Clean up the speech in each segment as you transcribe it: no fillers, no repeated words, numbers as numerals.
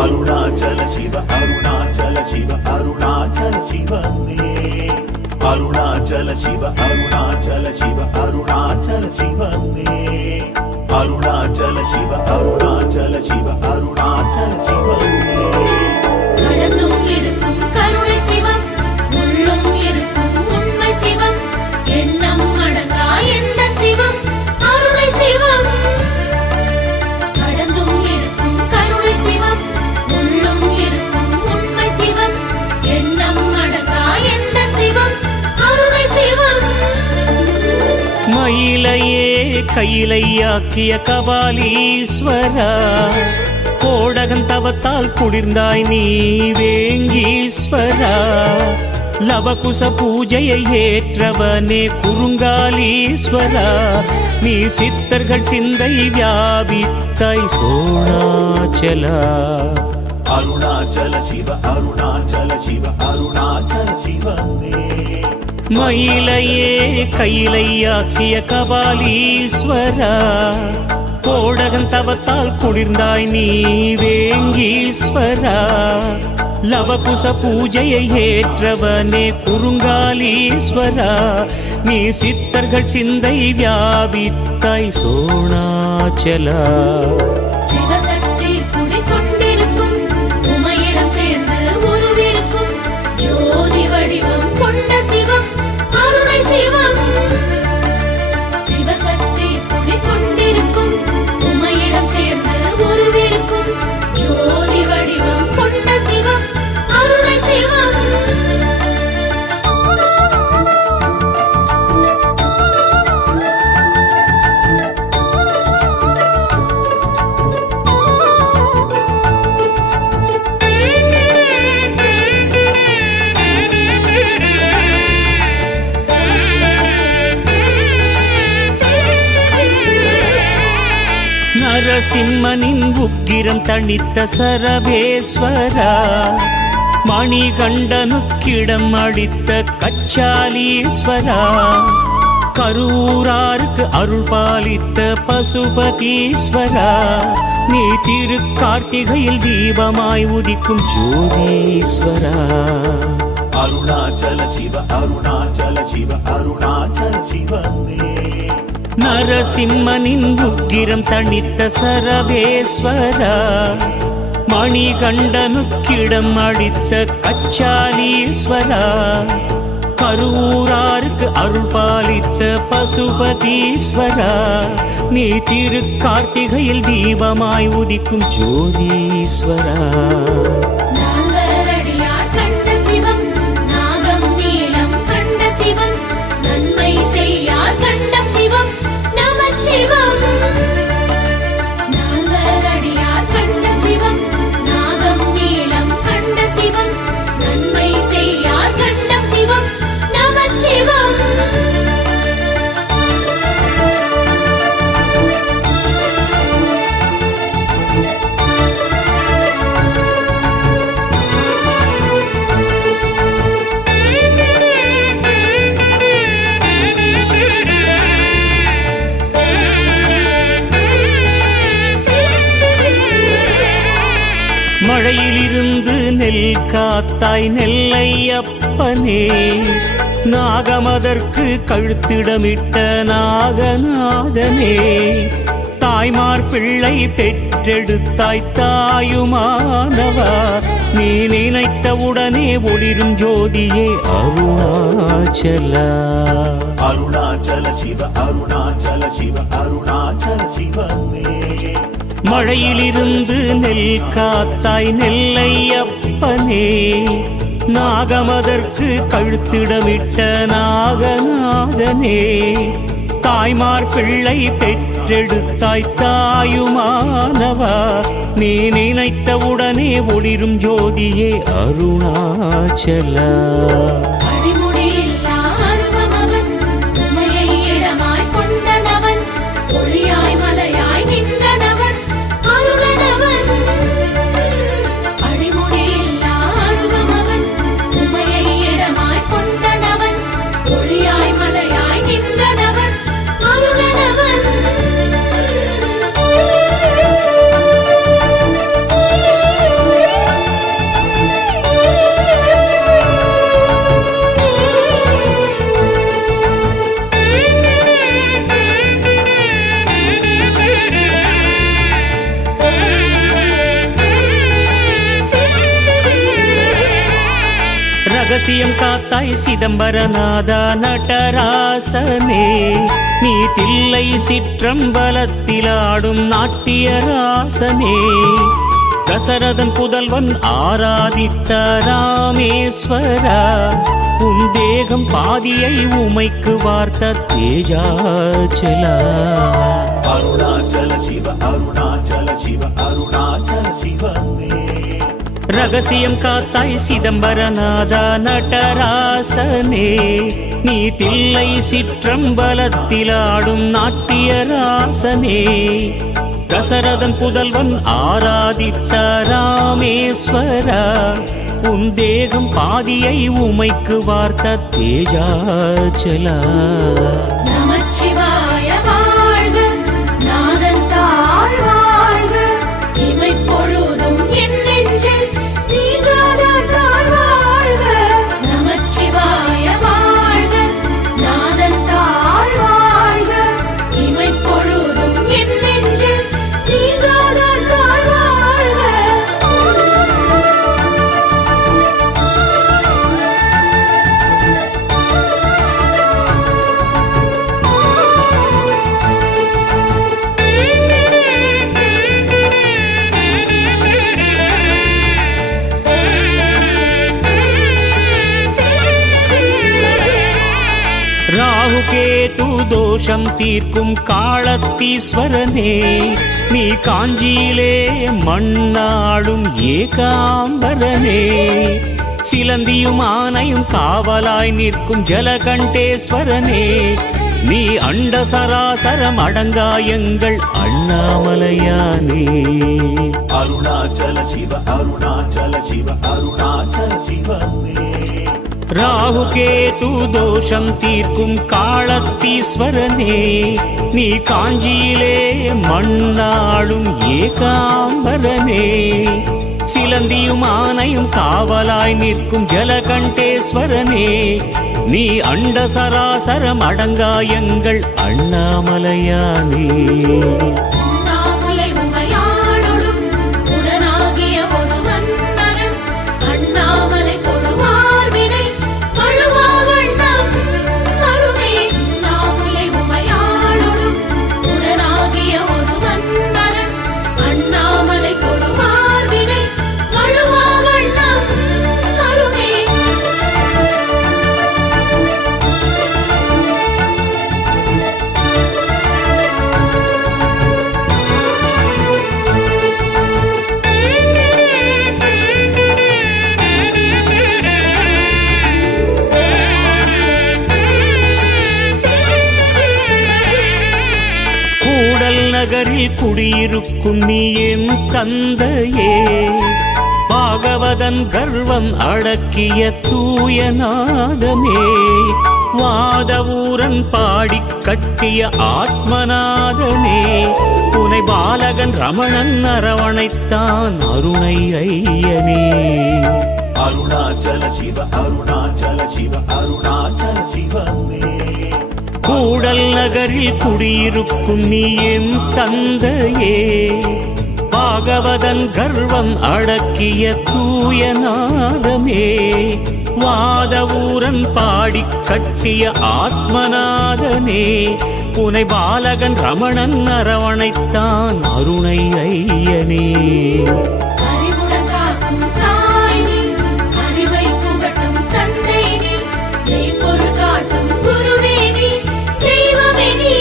அருணாச்சல சிவ அருணாச்சல சிவ அருணாச்சல சிவமே அருணாச்சல சிவ அருணாச்சல சிவ அருணாச்சல சிவமே அருணாச்சல சிவ அருணாச்சல சிவ அருணாச்சல சிவமே கடந்தும் இருக்கும் கருணை சிவம் உள்ளும் இருக்கும் உண்மை சிவம் எண்ணம் அடங்கா எந்த சிவம் அருணை சிவம் கடந்தும் இருக்கும் கருணை சிவம் உள்ளும் இருக்கும் உண்மை சிவம் எண்ணம் அடங்கா எந்த சிவம் அருணை சிவம் மயிலையே கையிலையாக்கிய கபாலீஸ்வரா கோடகன் தவத்தால் குளிர்ந்தாய் நீ வேங்கீஸ்வரா லவகுச பூஜையை ஏற்றவனே குறுங்காலீஸ்வரா நீ சித்தர்கள் சிந்தை வியாபித்தாய் சோணாச்சலா அருணாச்சல சிவ அருணாச்சல சிவ அருணாச்சல சிவமே மயிலையே கையிலையாக்கிய கபாலீஸ்வரா கோடகன் தவத்தால் குளிர்ந்தாய் நீ வேங்கீஸ்வரா லவகுச பூஜையை ஏற்றவனே குறுங்காலீஸ்வரா நீ சித்தர்கள் சிந்தை வியாபித்தாய் சோணாச்சலா சிவசக்தி குடிகொண்டிருக்கும் உமையிடம் சேர்ந்து உருவிருக்கும் ஜோதி வடிவம் கொண்ட சிவம் அருணை சிவம் சிவசக்தி குடிகொண்டிருக்கும் உமையிடம் சேர்ந்து உருவிருக்கும் ஜோதி வடிவம் கொண்ட சிவம் அருணை சிவம் நரசிம்மனின் உக்கிரம் தணித்த சரபேஸ்வரா மணிகண்டனுக்கிடம் அளித்த கச்சாலீஸ்வரா கரூராருக்கு அருள் பாலித்த பசுபதீஸ்வரா நீ திருக்கார்த்திகையில் தீபமாய் உதிக்கும் ஜோதீஸ்வரா அருணாச்சல சிவ அருணாச்சல சிவ அருணாச்சல சிவமே நரசிம்மனின் உக்கிரம் தணித்த சரபேஸ்வரா மணிகண்டனுக்கிடம் அளித்த கச்சாலீஸ்வரா கரூராருக்கு அருள் பாலித்த பசுபதீஸ்வரா நீ திருக்கார்த்திகையில் தீபமாய் உதிக்கும் ஜோதீஸ்வரா நால்வரடியார் கண்ட சிவம் நாகம் நீலம் கண்ட சிவம் நன்மை செய்யார் கண்டம் சிவம் நமச்சிவம் நால்வரடியார் கண்ட சிவம் நாகம் நீலம் கண்ட சிவம் நன்மை செய்யார் கண்டம் சிவம் நமச்சிவம் மழையிலிருந்து நெல் காத்தாய் நெல்லையப்பனே நாகமதற்கு கழுத்திடமிட்ட நாகநாதனே தாய்மார் பிள்ளை பெற்றெடுத்தாய் தாயுமானவா நீ நினைத்தவுடனே ஒளிரும் ஜோதியே அருணாச்சலா அருணாச்சல சிவ அருணாச்சல சிவ அருணாச்சல சிவமே மழையிலிருந்து நெல் காத்தாய் நெல்லையப்பனே நாகமதற்கு கழுத்திடமிட்ட நாகநாதனே தாய்மார் பிள்ளை பெற்றெடுத்தாய் தாயுமானவா நீ நினைத்தவுடனே ஒளிரும் ஜோதியே அருணாச்சலா அடிமுடியில்லா அருவமவன் உமையை இடமாய் கொண்டனவன் ஒளியாய் மலையாய் நின்றனவன் அருளனவன் அடிமுடியில்லா அருவமவன் உமையை இடமாய் கொண்டனவன் ஒளியாய் மலையாய் நின்றனவன் அருளனவன் ரகசியம் காத்தாய் சிதம்பரநாதா நடராசனே, நீ தில்லை சிற்றம்பலத்திலாடும் நாட்டியராசனே, தசரதன் புதல்வன் ஆராதித்த ராமேஸ்வரா, உன் தேகம் பாதியை உமைக்கு வார்த்த தேஜாச்சலா. அருணாச்சல சிவ அருணாச்சல சிவ அருணாச்சல சிவமே. ரகசியம் காத்தாய் சிதம்பரநாதா நடராசனே, நீ தில்லை சிற்றம்பலத்திலாடும் நாட்டியராசனே, தசரதன் புதல்வன் ஆராதித்த ராமேஸ்வரா, உன் தேகம் பாதியை உமைக்கு வார்த்த தேஜாச்சலா. நமச்சிவாய வாழ்க, நாதன் தாழ் வாழ்க, இமைப்பொழுதும் என் நெஞ்சில் நீங்காத தாழ் வாழ்க. நமச்சிவாய வாழ்க, நாதன் தாழ் வாழ்க, இமைப்பொழுதும் என் நெஞ்சில் நீங்காத தாழ் வாழ்க. ராகுகேது தோஷம் தீர்க்கும் காளத்தீஸ்வரனே, நீ காஞ்சியிலே மண்ணாடும் ஏகாம்பரனே, சிலந்தியும் ஆனையும் காவலாய் நிற்கும் ஜலகண்டேஸ்வரனே, நீ அண்ட சராசரம் அடங்காயங்கள் அண்ணாமலையானே. அருணாச்சல சிவ அருணாச்சல சிவ அருணாச்சல சிவமே. ராகுகேது தோஷம் தீர்க்கும் காளத்தீஸ்வரனே, நீ காஞ்சியிலே மண்ணாடும் ஏகாம்பரனே, சிலந்தியும் ஆனையும் காவலாய் நிற்கும் ஜலகண்டேஸ்வரனே, நீ அண்ட சராசரம் அடங்காயங்கள் அண்ணாமலையானே. அண்ணாமலை உமையாளொடும் உடனாகிய ஒரு மன்னரும், அண்ணாமலை தொழுவார் வினை வழுவா வண்ணம் அருமே. அண்ணாமலை உமையாளொடும் உடனாகிய ஒரு மன்னரும், அண்ணாமலை தொழுவார் வினை வழுவா வண்ணம் அருமே. கூடல் நகரில் குடியிருக்கும் நீ என் தந்தையே, பாகவதன் கர்வம் அடக்கிய தூயநாதமே, வாதவூரன் பாடிக் கட்டிய ஆத்மநாதனே, புனை பாலகன் ரமணன் அரவணைத்தான் அருணை ஐயனே. அருணாச்சல சிவ அருணாச்சல சிவ அருணாச்சல சிவமே. கூடல் நகரில் குடியிருக்கும் நீ என் தந்தையே, பாகவதன் கர்வம் அடக்கிய தூயநாதமே, வாதவூரன் பாடிக் கட்டிய ஆத்மநாதனே, புனை பாலகன் ரமணன் அரவணைத்தான் அருணை ஐயனே. அறிவுடன் காக்கும் தாய் நீ, அறிவை புகட்டும் தந்தை நீ, மெய்ப்பொருள் காட்டும் குருவே நீ, தெய்வமே நீ.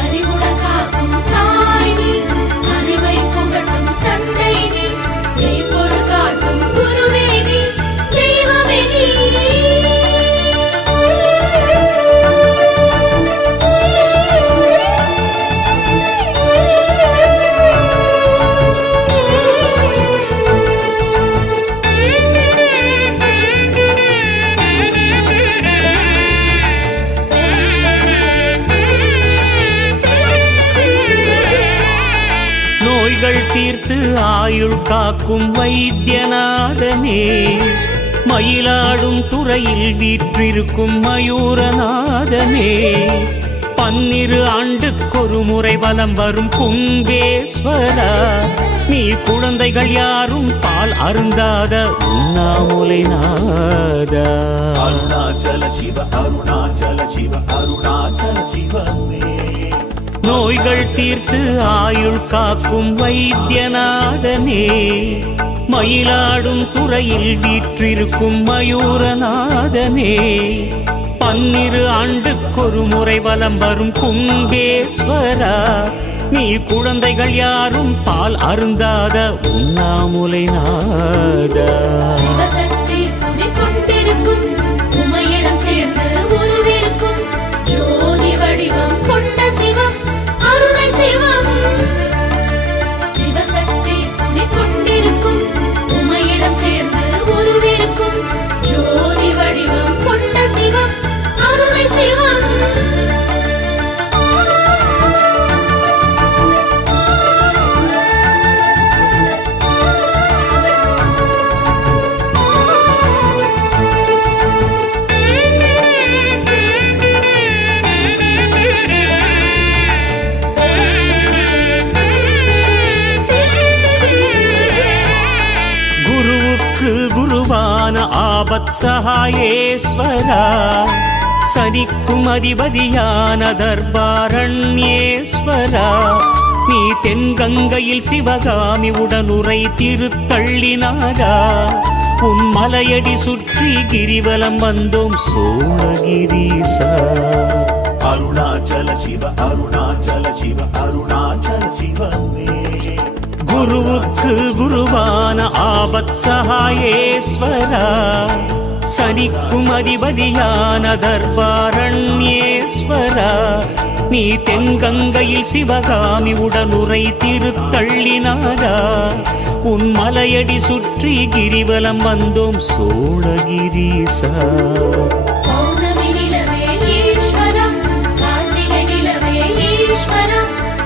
அறிவுடன் காக்கும் தாய் நீ, அறிவை புகட்டும் தந்தை நீ, மெய்ப்பொருள் காட்டும் குருவே நீ, தெய்வமே நீ. நோய்கள் தீர்த்து ஆயுள் காக்கும் வைத்தியநாதனே, மயிலாடும் துறையில் வீற்றிருக்கும் மயூரநாதனே, 12 ஆண்டுக்கொரு முறை வலம் வரும் கும்பேஸ்வரா, நீ குழந்தைகள் யாரும் பால் அருந்தாத உண்ணாமுலை நாதா. அருணாச்சல சிவ அருணாச்சல சிவ அருணாச்சல சிவமே. நோய்கள் தீர்த்து ஆயுள் காக்கும் வைத்தியநாதனே, மயிலாடும் துறையில் வீற்றிருக்கும் மயூரநாதனே, 12 ஆண்டுக்கொரு முறை வலம் வரும் கும்பேஸ்வரா, நீ குழந்தைகள் யாரும் பால் அருந்தாத உண்ணாமுலை நாதா. சிவசக்தி குடிகொண்டிருக்கும் உமையிடம் சேர்ந்து உருவிருக்கும் ஜோதி வடிவம் கொண்ட சிவம் அருணை சிவம். சிவசக்தி குடிகொண்டிருக்கும் உமையிடம் சேர்ந்து உருவிருக்கும் ஜோதி வடிவம் கொண்ட சிவம் அருணை சிவம். குருவான ஆபத் சகாயேஸ்வரா, சனிக்கும் அதிபதியான தர்பாரண்யேஸ்வரா, நீ தென்கங்கையில் சிவகாமி உடனுரை திருத்தள்ளினாரா, உன் மலையடி சுற்றி கிரிவலம் வந்தோம் சோழகிரீசா. அருணாச்சல சிவ அருணாச்சல சிவ அருணாச்சல சிவமே. குருவுக்கு குருவான ஆபத் சகாயேஸ்வரா, சனிக்கும் அதிபதியான தர்பாரண்யேஸ்வரா, நீ தென்கங்கையில் சிவகாமி உடனுரை திருத்தள்ளினாரா, உன் மலையடி சுற்றி கிரிவலம் வந்தோம் சோழகிரீசா. பௌர்ணமி நிலவே ஈஸ்வரா, கார்த்திகை நிலவே ஈஸ்வரா,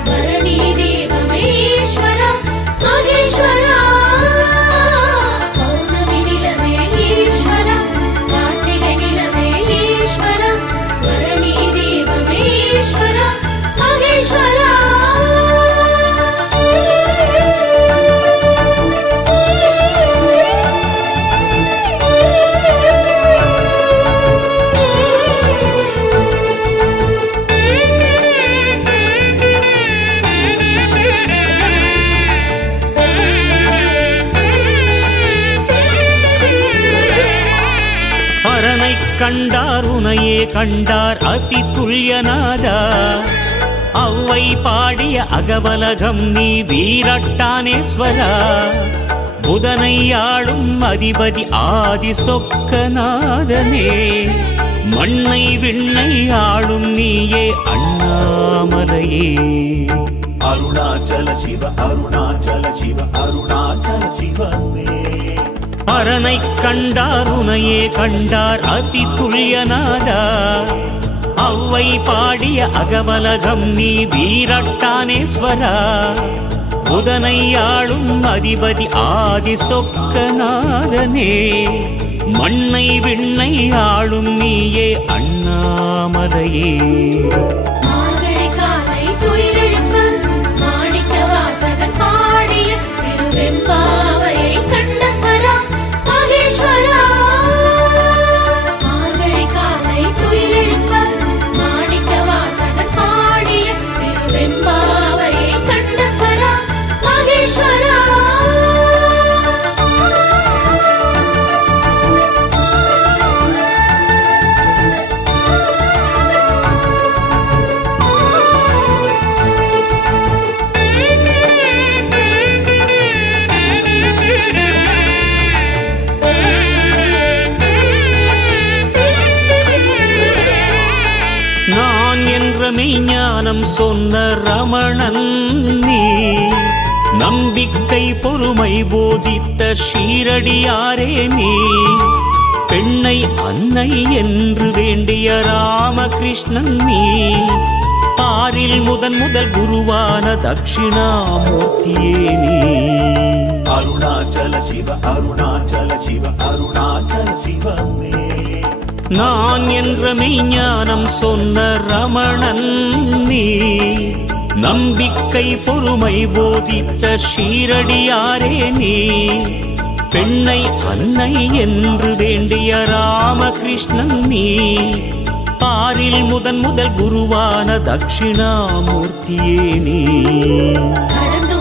பரணி தீபமே ஈஸ்வரா மகேஸ்வரா. பௌர்ணமி நிலவே ஈஸ்வரா, கார்த்திகை நிலவே ஈஸ்வரா, பரணி தீபமே ஈஸ்வரா மகேஸ்வரா. பரனை கண்டார் உனையே கண்டார் அதி துல்யநாதா, அவ்வை பாடிய அகவலகம் நீ வீரட்டானேஸ்வரா, புதனை ஆளும் அதிபதி ஆதி சொக்கநாதனே, மண்ணை விண்ணை ஆளும் நீயே அண்ணாமலையே. அருணாச்சல சிவ அருணாச்சல சிவ அருணாச்சல சிவமே. பரனை கண்டார் உனையே கண்டார் அதி துல்யநாதா, அவ்வை பாடிய அகவலகம் நீ வீரட்டானேஸ்வரா, புதனை ஆளும் அதிபதி ஆதி சொக்கநாதனே, மண்ணை விண்ணை ஆளும் நீயே அண்ணாமலையே. மார்கழி காலை துயிலெழுப்ப மாணிக்க வாசகன் பாடிய திருவெம்பாவையை கண்ட ஸ்வரா மகேஸ்வரா. மார்கழி காலை துயிலெழுப்ப மாணிக்க வாசகன் பாடிய திருவெம்பாவையை கண்ட ஸ்வரா மகேஸ்வரா. நான் என்ற மெய்ஞானம் சொன்ன ரமணன் நீ, நம்பிக்கை பொறுமை போதித்த ஷீரடியாரே நீ, பெண்ணை அன்னை என்று வேண்டிய ராமகிருஷ்ணன் நீ, பாரில் முதல் குருவான தட்சிணாமூர்த்தியே நீ. அருணாச்சல சிவ அருணாச்சல சிவ அருணாச்சல சிவமே. நான் என்ற மெய்ஞானம் சொன்ன ரமணன் நீ, நம்பிக்கை பொறுமை போதித்த ஷீரடியாரே நீ பெண்ணை அன்னை என்று வேண்டிய ராமகிருஷ்ணன் நீ பாரில் முதல் குருவான தட்சிணாமூர்த்தியே நீ கடந்து